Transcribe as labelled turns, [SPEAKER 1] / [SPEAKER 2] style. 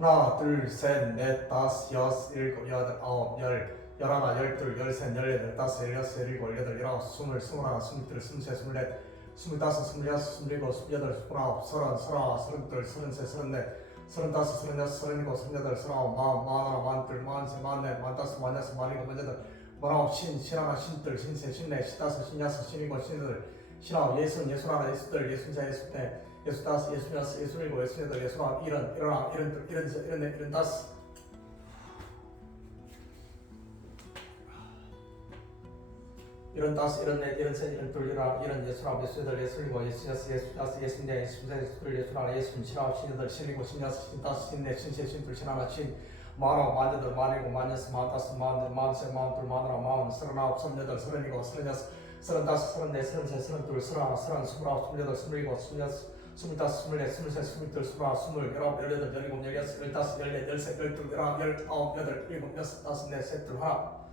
[SPEAKER 1] 하나, 둘, 셋, 넷, 다섯, 여섯, 일곱, 여덟, 아홉, 열, 열하나, 열둘, 열셋, 열여덟, 다섯, 열여섯, 열일곱, 열여덟, 열아홉, 스물, 스물하나, 스물둘, 스물셋, 스물넷, 스물다섯, 스물여섯, 스물일곱, 스물여덟, 스물아홉, 서른, 서른하나, 서른둘, 서른셋, 서른넷, 서른다섯, 서른여섯, 서른일곱, 서른여덟, 서른아홉, 마흔, 마흔하나, 마흔둘, 마흔셋, 마흔넷, 마흔다섯, 마흔여섯, 마흔일곱, 마흔여덟, 마흔아홉, 신, 신하나, 신둘, 신셋, 신넷, 신다섯, 신여섯, 신일곱, 신여덟, 신아홉, 예순, 예순하나, 예순둘, 예순셋, 예순넷, 예순다섯, 예순여섯, 예순일곱, 예순여덟, 예순아홉, 일흔, 일흔하나, 일흔둘, 일흔셋, 일흔넷, 일흔다섯 이런 다섯, 이런 넷, 이런 셋, 이런 둘, 이런 이런 예수라, 예수여덟, 예수일곱, 예수여섯, 예수다섯, 예수네, 예수셋, 예수둘, 예수하나, 예수님, 신아홉, 신여덟, 신일곱, 신여섯, 신다섯, 신넷, 신셋, 신둘, 신하나, 신 마흔아홉, 마흔여덟, 마흔일곱, 마흔여섯, 마흔다섯, 마흔넷, 마흔셋, 마흔둘, 마흔하나, 마흔, 서른아홉, 서른여덟, 서른일곱, 서른여섯, 서른다섯, 서른넷, 서른셋, 서른둘, 서른하나, 서른, 스물아홉, 스물여덟, 스물일곱, 스물여섯, 스물다섯, 스물넷, 스물셋, 스물둘, 스물하나, 스물, 열아홉, 열여덟, 열일곱, 열여섯, 열다섯, 열넷, 열셋, 열둘, 열하나, 열아홉, 여덟, 일곱, 여섯, 다섯, 넷, 셋, 둘, 하나